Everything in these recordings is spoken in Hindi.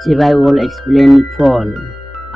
Survival explain fall.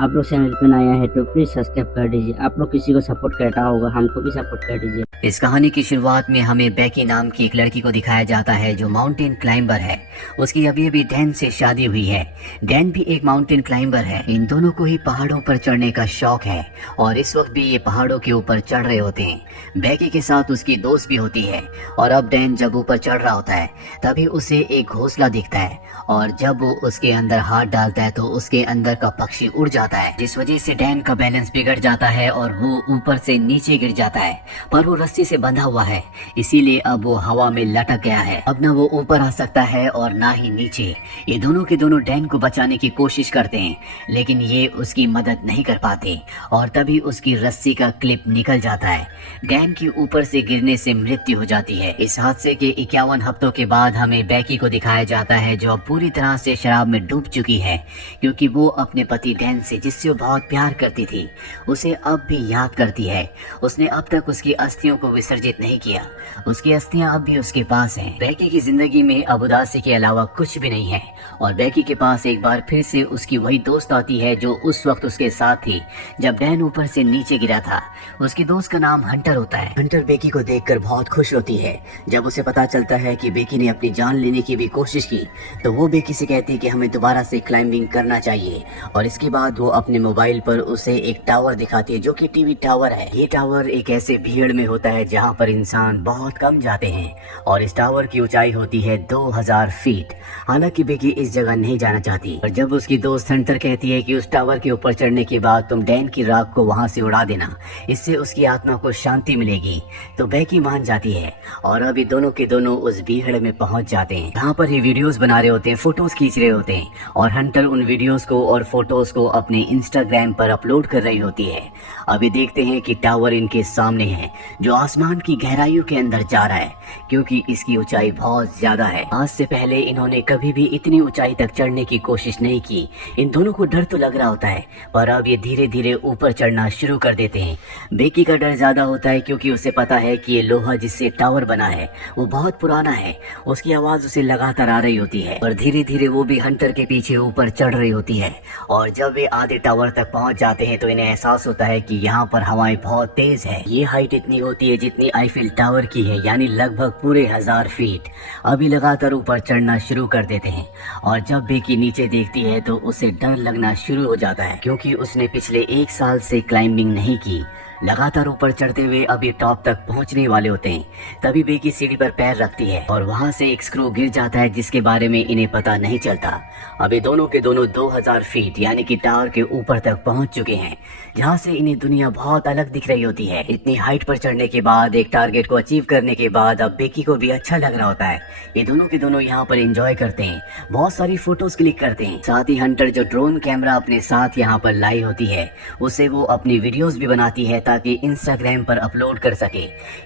आप लोग चैनल पे नया है तो प्लीज सब्सक्राइब कर दीजिए। आप लोग किसी को सपोर्ट करता होगा, हमको भी सपोर्ट कर दीजिए। इस कहानी की शुरुआत में हमें बेकी नाम की एक लड़की को दिखाया जाता है जो माउंटेन क्लाइंबर है। उसकी अभी अभी डैन से शादी हुई है। डैन भी एक माउंटेन क्लाइंबर है। इन दोनों को ही पहाड़ों पर चढ़ने का शौक है और इस वक्त भी ये पहाड़ों के ऊपर चढ़ रहे होते हैं। बेकी के साथ उसकी दोस्त भी होती है और अब डैन जब ऊपर चढ़ रहा होता है तभी उसे एक घोंसला दिखता है और जब वो उसके अंदर हाथ डालता है तो उसके अंदर का पक्षी उड़ जाता है, जिस वजह से डैन का बैलेंस बिगड़ जाता है और वो ऊपर से नीचे गिर जाता है। पर वो रस्सी से बंधा हुआ है, इसीलिए अब वो हवा में लटक गया है। अब ना वो ऊपर आ सकता है और ना ही नीचे। ये दोनों के दोनों डैन को बचाने की कोशिश करते हैं लेकिन ये उसकी मदद नहीं कर पाते और तभी उसकी रस्सी का क्लिप निकल जाता है। डैन की ऊपर से गिरने से मृत्यु हो जाती है। इस हादसे के 51 हफ्तों के बाद हमें बेकी को दिखाया जाता है जो अब पूरी तरह से शराब में डूब चुकी है क्योंकि वो अपने पति डैन से, जिससे वो बहुत प्यार करती थी, उसे अब भी याद करती है। उसने अब तक उसकी अस्थियों को विसर्जित नहीं किया। उसकी अस्थियां अब भी उसके पास हैं। बेकी की जिंदगी में अब उदासी के अलावा कुछ भी नहीं है और बेकी के पास एक बार फिर से उसकी वही दोस्त आती है जो उस वक्त उसके साथ थी जब डैन ऊपर से नीचे गिरा था। उसकी दोस्त का नाम हंटर होता है। हंटर बेकी को देखकर बहुत खुश होती है। जब उसे पता चलता है कि बेकी ने अपनी जान लेने की भी कोशिश की तो वो बेकी से कहती है कि हमें दोबारा से क्लाइंबिंग करना चाहिए और इसके बाद वो अपने मोबाइल पर उसे एक टावर दिखाती है जो कि टीवी टावर है। ये टावर एक ऐसे भीड़ में होता है जहाँ पर इंसान बहुत कम जाते हैं और इस टावर की ऊंचाई होती है 2000 फीट। हालांकि बेकी इस जगह नहीं जाना चाहती और जब उसकी दोस्त हंटर कहती है कि उस टावर के ऊपर चढ़ने के बाद तुम डैन की राख को वहां से उड़ा देना, इससे उसकी आत्मा को शांति मिलेगी, तो बेकी मान जाती है और अभी दोनों के दोनों उस भीड़ में पहुंच जाते हैं। यहाँ पर ये वीडियोस बना रहे होते हैं, फोटोज खींच रहे होते हैं और हंटर उन वीडियोस को और फोटोज को अपने इंस्टाग्राम पर अपलोड कर रही होती है। अभी देखते हैं कि टावर इनके सामने है जो आसमान की गहराइयों के अंदर जा रहा है क्योंकि इसकी ऊंचाई बहुत ज्यादा है। आज से पहले इन्होंने कभी भी इतनी ऊंचाई तक चढ़ने की कोशिश नहीं की। इन दोनों को डर तो लग रहा होता है पर अब ये धीरे धीरे ऊपर चढ़ना शुरू कर देते हैं। बेकी का डर ज्यादा होता है क्योंकि उसे पता है कि ये लोहा जिससे टावर बना है वो बहुत पुराना है। उसकी आवाज उसे लगातार आ रही होती है और धीरे धीरे वो भी हंटर के पीछे ऊपर चढ़ रही होती है और जब वे आधे टावर तक पहुंच जाते हैं तो इन्हें एहसास होता है कि यहाँ पर हवाएं बहुत तेज है। ये हाइट इतनी होती है जितनी आईफिल टावर की है, यानी लगभग पूरे 1000 फीट। अभी लगातार ऊपर चढ़ना शुरू कर देते हैं और जब बेकी नीचे देखती है तो उसे डर लगना शुरू हो जाता है क्योंकि उसने पिछले 1 साल से क्लाइंबिंग नहीं की। लगातार ऊपर चढ़ते हुए अभी टॉप तक पहुंचने वाले होते हैं तभी बेकी सीढ़ी पर पैर रखती है और वहां से एक स्क्रू गिर जाता है जिसके बारे में इन्हें पता नहीं चलता। अभी दोनों के दोनों 2000 फीट यानी कि टावर के ऊपर तक पहुंच चुके हैं जहां से इन्हें दुनिया बहुत अलग दिख रही होती है। इतनी हाइट पर चढ़ने के बाद, एक टारगेट को अचीव करने के बाद अब बेकी को भी अच्छा लग रहा होता है। ये दोनों के दोनों यहाँ पर एंजॉय करते हैं, बहुत सारी फोटोज क्लिक करते हैं। साथ ही हंटर जो ड्रोन कैमरा अपने साथ यहाँ पर लाई होती है उसे वो अपनी वीडियोस भी बनाती है ताकि इंस्टाग्राम पर अपलोड कर सके।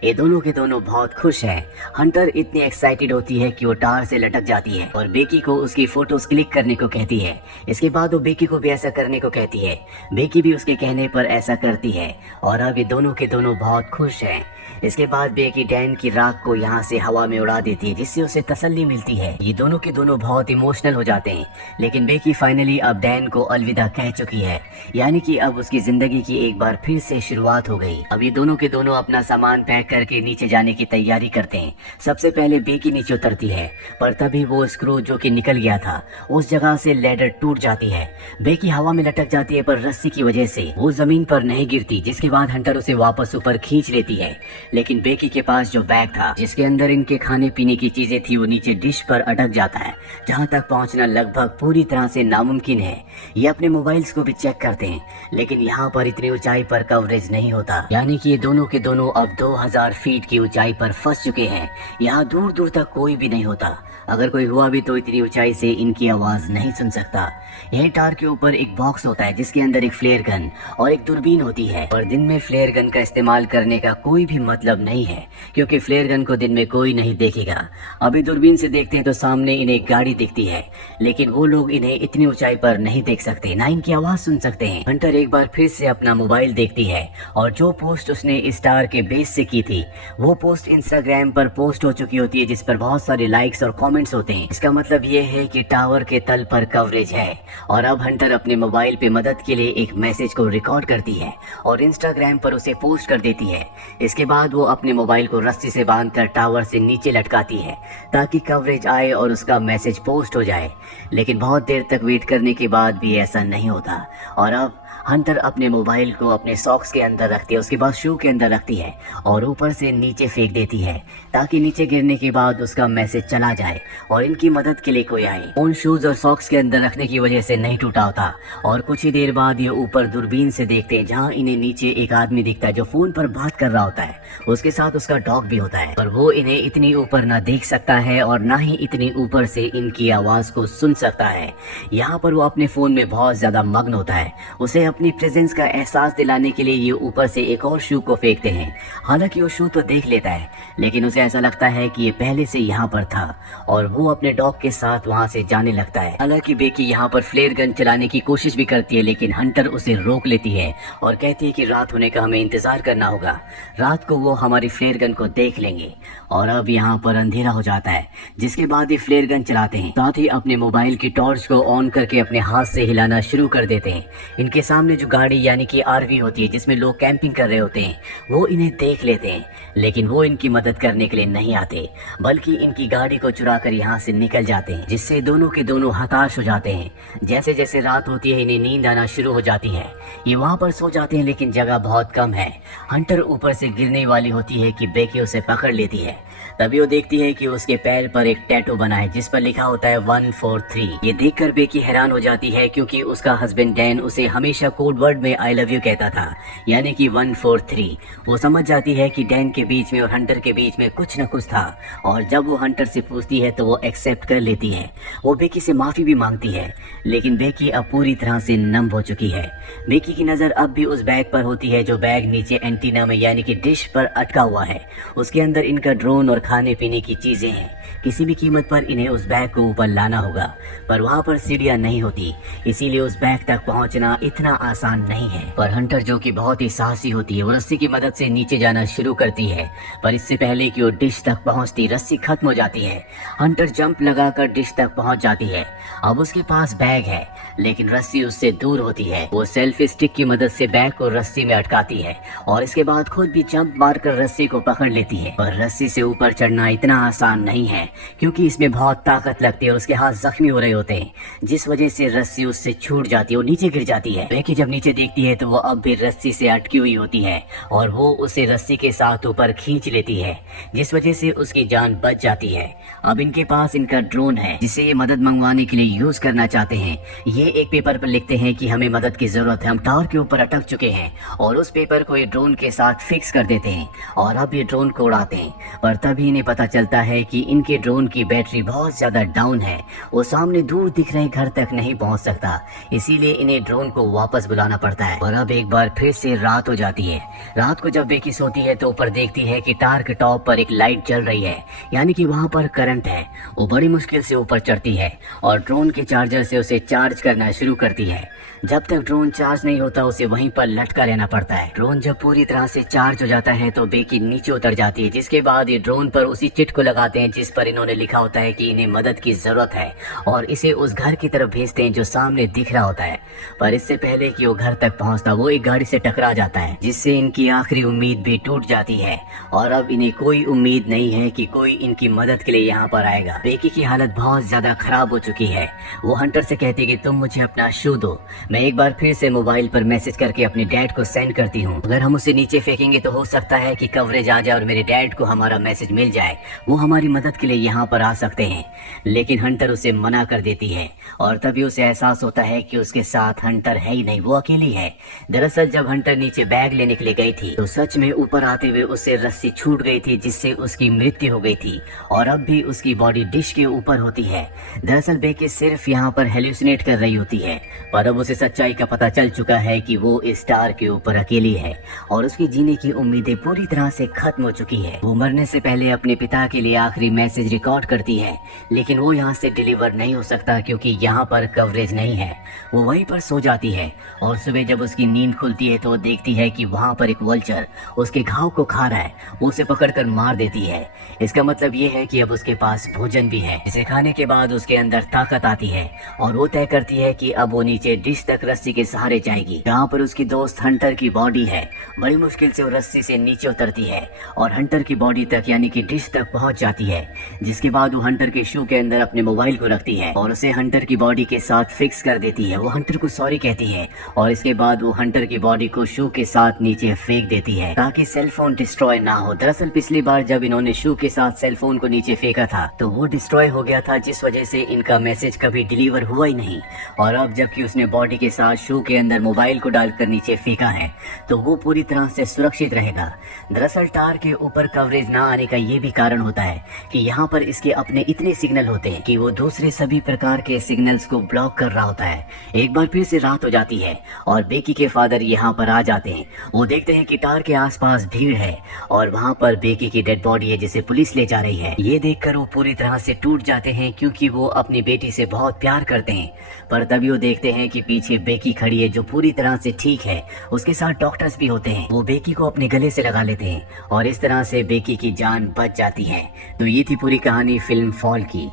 ये दोनों के दोनों बहुत खुश हैं। हंटर इतनी एक्साइटेड होती है कि वो टावर से लटक जाती है और बेकी को उसकी फोटोज क्लिक करने को कहती है। इसके बाद वो बेकी को भी ऐसा करने को कहती है। बेकी भी उसके कहने पर ऐसा करती है और अब ये दोनों के दोनों बहुत खुश हैं। इसके बाद बेकी डैन की राख को यहाँ से हवा में उड़ा देती है जिससे उसे तसल्ली मिलती है। ये दोनों के दोनों बहुत इमोशनल हो जाते हैं लेकिन बेकी फाइनली अब डैन को अलविदा कह चुकी है, यानी कि अब उसकी जिंदगी की एक बार फिर से शुरुआत हो गई। अब ये दोनों के दोनों अपना सामान पैक करके नीचे जाने की तैयारी करते हैं। सबसे पहले बेकी नीचे उतरती है पर तभी वो स्क्रू जो कि निकल गया था उस जगह से लैडर टूट जाती है। बेकी हवा में लटक जाती है पर रस्सी की वजह से वो जमीन पर नहीं गिरती, जिसके बाद हंटर उसे वापस ऊपर खींच लेती है। लेकिन बेकी के पास जो बैग था जिसके अंदर इनके खाने पीने की चीजें थी वो नीचे डिश पर अटक जाता है जहां तक पहुंचना लगभग पूरी तरह से नामुमकिन है। ये अपने मोबाइल्स को भी चेक करते हैं लेकिन यहाँ पर इतनी ऊंचाई पर कवरेज नहीं होता, यानी कि ये दोनों के दोनों अब 2000 फीट की ऊंचाई पर फंस चुके हैं। यहाँ दूर दूर तक कोई भी नहीं होता। अगर कोई हुआ भी तो इतनी ऊंचाई से इनकी आवाज नहीं सुन सकता। यह टावर के ऊपर एक बॉक्स होता है जिसके अंदर एक फ्लेयर गन और एक दूरबीन होती है और दिन में फ्लेयर गन का इस्तेमाल करने का कोई भी मतलब नहीं है क्योंकि फ्लेयर गन को दिन में कोई नहीं देखेगा। अभी दूरबीन से देखते हैं तो सामने इन्हें एक गाड़ी दिखती है लेकिन वो लोग इन्हें इतनी ऊंचाई पर नहीं देख सकते, ना इनकी आवाज सुन सकते हैं। हंटर एक बार फिर से अपना मोबाइल देखती है और जो पोस्ट उसने इस टावर के बेस से की थी वो पोस्ट इंस्टाग्राम पर पोस्ट हो चुकी होती है जिस पर बहुत सारे लाइक्स और कॉमेंट मोमेंट्स होते हैं। इसका मतलब ये है कि टावर के तल पर कवरेज है। और अब हंटर अपने मोबाइल पे मदद के लिए एक मैसेज को रिकॉर्ड करती है और इंस्टाग्राम पर उसे पोस्ट कर देती है। इसके बाद वो अपने मोबाइल को रस्सी से बांधकर टावर से नीचे लटकाती है ताकि कवरेज आए और उसका मैसेज पोस्ट हो जाए। लेकिन बहुत देर तक वेट करने के बाद भी ऐसा नहीं होता और अब हंटर अपने मोबाइल को अपने सॉक्स के अंदर रखती है, उसके बाद शू के अंदर रखती है और ऊपर से नीचे फेंक देती है ताकि नीचे गिरने के बाद उसका मैसेज चला जाए और इनकी मदद के लिए कोई आए। फोन शूज और सॉक्स के अंदर रखने की वजह से नहीं टूटा होता और कुछ ही देर बाद ये ऊपर दूरबीन से देखते हैं जहाँ इन्हें नीचे एक आदमी दिखता है जो फोन पर बात कर रहा होता है। उसके साथ उसका डॉग भी होता है पर वो इन्हें इतनी ऊपर ना देख सकता है और ना ही इतनी ऊपर से इनकी आवाज को सुन सकता है। यहाँ पर वो अपने फोन में बहुत ज्यादा मग्न होता है। उसे अपनी प्रेजेंस का एहसास दिलाने के लिए ये ऊपर से एक और शू को फेंकते हैं। हालांकि वो शू तो देख लेता है लेकिन उसे ऐसा लगता है कि ये पहले से यहाँ पर था और वो अपने डॉग के साथ वहाँ से जाने लगता है। हालांकि बेकी यहाँ पर फ्लेयर गन चलाने की कोशिश भी करती है लेकिन हंटर उसे रोक लेती है और कहती है कि रात होने का हमें इंतजार करना होगा, रात को वो हमारी फ्लेयर गन को देख लेंगे। और अब यहाँ पर अंधेरा हो जाता है जिसके बाद ये फ्लेयर गन चलाते हैं, साथ ही अपने मोबाइल की टॉर्च को ऑन करके अपने हाथ से हिलाना शुरू कर देते हैं। इनके सामने जो गाड़ी यानी कि आरवी होती है जिसमें लोग कैंपिंग कर रहे होते हैं वो इन्हें देख लेते हैं लेकिन वो इनकी मदद करने के लिए नहीं आते बल्कि इनकी गाड़ी को चुरा कर यहाँ से निकल जाते हैं, जिससे दोनों के दोनों हताश हो जाते हैं। जैसे जैसे रात होती है इन्हें नींद आना शुरू हो जाती है। ये वहाँ पर सो जाते हैं लेकिन जगह बहुत कम है। हंटर ऊपर से गिरने वाली होती है कि बेकी उसे पकड़ लेती है। तभी वो देखती है कि उसके पैर पर एक टैटू बना है जिस पर लिखा होता है 143। ये देखकर बेकी हैरान हो जाती है क्योंकि उसका हस्बैंड डैन उसे हमेशा कोड वर्ड में आई लव यू कहता था यानी कि 143। वो समझ जाती है कि डैन के बीच में और हंटर के बीच में कुछ न कुछ था और जब वो हंटर से पूछती है तो वो एक्सेप्ट कर लेती है। वो बेकी से माफी भी मांगती है लेकिन बेकी अब पूरी तरह से नम हो चुकी है। बेकी की नजर अब भी उस बैग पर होती है जो बैग नीचे एंटीना में यानी कि डिश पर अटका हुआ है। उसके अंदर इनका ड्रोन और खाने पीने की चीजें हैं। किसी भी कीमत पर इन्हें उस बैग को ऊपर लाना होगा पर वहाँ पर सीढ़ियाँ नहीं होती, इसीलिए उस बैग तक पहुँचना इतना आसान नहीं है। पर हंटर जो कि बहुत ही साहसी होती है वो रस्सी की मदद से नीचे जाना शुरू करती है पर इससे पहले कि वो डिश तक पहुँचती रस्सी खत्म हो जाती है। हंटर जंप लगाकर डिश तक पहुँच जाती है। अब उसके पास बैग है लेकिन रस्सी उससे दूर होती है। वो सेल्फी स्टिक की मदद से बैग को रस्सी में अटकाती है और इसके बाद खुद भी जंप मारकर रस्सी को पकड़ लेती है। पर रस्सी से ऊपर चढ़ना इतना आसान नहीं है क्योंकि इसमें बहुत ताकत लगती है और उसके हाथ जख्मी हो रहे होते हैं जिस वजह से रस्सी उससे छूट जाती है और नीचे गिर जाती है। बेकी जब नीचे देखती है तो वो अब भी रस्सी से अटकी हुई होती है और वो उसे रस्सी के साथ ऊपर खींच लेती है जिस वजह से उसकी जान बच जाती है। अब इनके पास इनका ड्रोन है जिसे ये मदद मंगवाने के लिए यूज करना चाहते हैं। ये एक पेपर पर लिखते हैं कि हमें मदद की जरूरत है, हम टावर के ऊपर अटक चुके हैं और उस पेपर को ये ड्रोन के साथ फिक्स कर देते हैं और अब ये ड्रोन को उड़ाते हैं। पर तभी इन्हें पता चलता है कि इनके ड्रोन की बैटरी बहुत ज्यादा डाउन है, वो सामने दूर दिख रहे घर तक नहीं पहुंच सकता, इसीलिए इन्हें ड्रोन को वापस बुलाना पड़ता है। और अब एक बार फिर से रात हो जाती है। रात को जब बेकी सोती है तो ऊपर देखती है कि टावर के टॉप पर एक लाइट जल रही है यानी कि वहाँ पर करंट है। वो बड़ी मुश्किल से ऊपर चढ़ती है और ड्रोन के चार्जर से उसे चार्ज करना शुरू करती है। जब तक ड्रोन चार्ज नहीं होता उसे वहीं पर लटका रहना पड़ता है। ड्रोन जब पूरी तरह से चार्ज हो जाता है तो बेकी नीचे उतर जाती है, जिसके बाद ये ड्रोन पर उसी चिट को लगाते हैं जिस पर इन्होंने लिखा होता है कि इन्हें मदद की जरूरत है और इसे उस घर की तरफ भेजते हैं जो सामने दिख रहा होता है। पर इससे पहले कि वो घर तक पहुंचता वो एक गाड़ी से टकरा जाता है जिससे इनकी आखिरी उम्मीद भी टूट जाती है और अब इन्हें कोई उम्मीद नहीं है कि कोई इनकी मदद के लिए यहाँ पर आएगा। बेकी की हालत बहुत ज्यादा खराब हो चुकी है। वो हंटर से कहती है कि तुम मुझे अपना शू दो, मैं एक बार फिर से मोबाइल पर मैसेज करके अपने डैड को सेंड करती हूँ। अगर हम उसे नीचे फेंकेंगे तो हो सकता है कि कवरेज आ जाए और मेरे डैड को हमारा मैसेज मिल जाए, वो हमारी मदद के लिए यहाँ पर आ सकते हैं। लेकिन हंटर उसे मना कर देती है और तभी उसे एहसास होता है कि उसके साथ हंटर है ही नहीं, वो अकेली है। दरअसल जब हंटर नीचे बैग लेने के लिए गई थी तो सच में ऊपर आते हुए उससे रस्सी छूट गई थी जिससे उसकी मृत्यु हो गई थी और अब भी उसकी बॉडी डिश के ऊपर होती है। दरअसल बेकी सिर्फ यहाँ पर हेल्यूसिनेट कर रही होती है पर अब उसे सच्चाई का पता चल चुका है कि वो इस स्टार के ऊपर अकेली है और उसकी जीने की उम्मीदें पूरी तरह से खत्म हो चुकी है। वो मरने से पहले अपने पिता के लिए आखिरी मैसेज रिकॉर्ड करती है लेकिन वो यहाँ से डिलीवर नहीं हो सकता क्योंकि यहाँ पर कवरेज नहीं है। वो वहीं पर सो जाती है और सुबह जब उसकी नींद खुलती है तो वो देखती है कि वहाँ पर एक वल्चर उसके घाव को खा रहा है। वो उसे पकड़कर मार देती है। इसका मतलब ये है कि अब उसके पास भोजन भी है, जिसे खाने के बाद उसके अंदर ताकत आती है और वो तय करती है कि अब वो नीचे डिश तक रस्सी के सहारे जाएगी, जहाँ पर उसकी दोस्त हंटर की बॉडी है। बड़ी मुश्किल से वो रस्सी से नीचे उतरती है और हंटर की बॉडी तक यानी कि डिश तक पहुंच जाती है, जिसके बाद वो हंटर के शू के अंदर अपने मोबाइल को रखती है और उसे हंटर की बॉडी के साथ फिक्स कर देती है। वो हंटर को सॉरी कहती है और इसके बाद वो हंटर की बॉडी को शू के साथ नीचे फेंक देती है ताकि सेलफोन डिस्ट्रॉय ना हो। दरअसल पिछली बार जब इन्होंने शू के साथ सेलफोन को नीचे फेंका था तो वो डिस्ट्रॉय हो गया था, जिस वजह से इनका मैसेज कभी डिलीवर हुआ ही नहीं। और अब जबकि उसने बॉडी के साथ शू के अंदर मोबाइल को डालकर नीचे फेंका है तो वो पूरी तरह से सुरक्षित रहेगा। दरअसल टार के ऊपर कवरेज ना आने का ये भी कारण होता है कि यहाँ पर इसके अपने इतने सिग्नल होते हैं कि वो दूसरे सभी प्रकार के सिग्नल्स को ब्लॉक कर रहा होता है। एक बार फिर से रात हो जाती है और बेकी के फादर यहाँ पर आ जाते हैं। वो देखते हैं कि टार के आसपास भीड़ है और वहाँ पर बेकी की डेड बॉडी है जिसे पुलिस ले जा रही है। ये देखकर वो पूरी तरह से टूट जाते हैं क्योंकि वो अपनी बेटी से बहुत प्यार करते हैं। पर तभी वो देखते हैं कि पीछे बेकी खड़ी है जो पूरी तरह से ठीक है, उसके साथ डॉक्टर्स भी होते हैं। वो बेकी को अपने गले से लगा लेते हैं और इस तरह से बेकी की जान बच जाती है। तो ये थी पूरी कहानी फिल्म फॉल की।